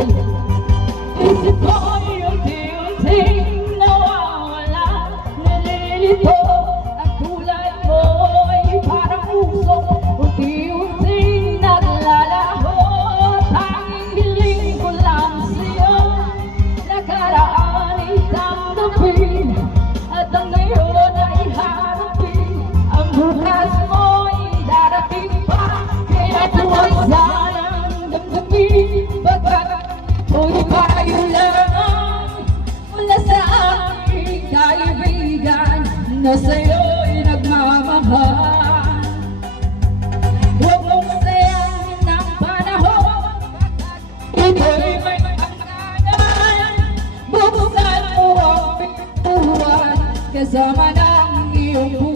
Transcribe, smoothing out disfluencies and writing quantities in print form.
Isip ko'y unti-unting nawawala. Nalilito ang tulad mo'y parang puso, unti-unting naglalaho. Tanging hiling ko lang sa'yo, nakaraan ay tanggapin, at ang ngayon ay harapin. Ang bukas mo'y darating pa, kaya tuwag sanang damdamin. Bagkat ako'y payo lang mula sa aking kaibigan na sa'yo'y nagmamahal. Huwag mong sayangin ang panahon, ito'y may hangganan. Buksan mo ang pintuan kasama ng iyong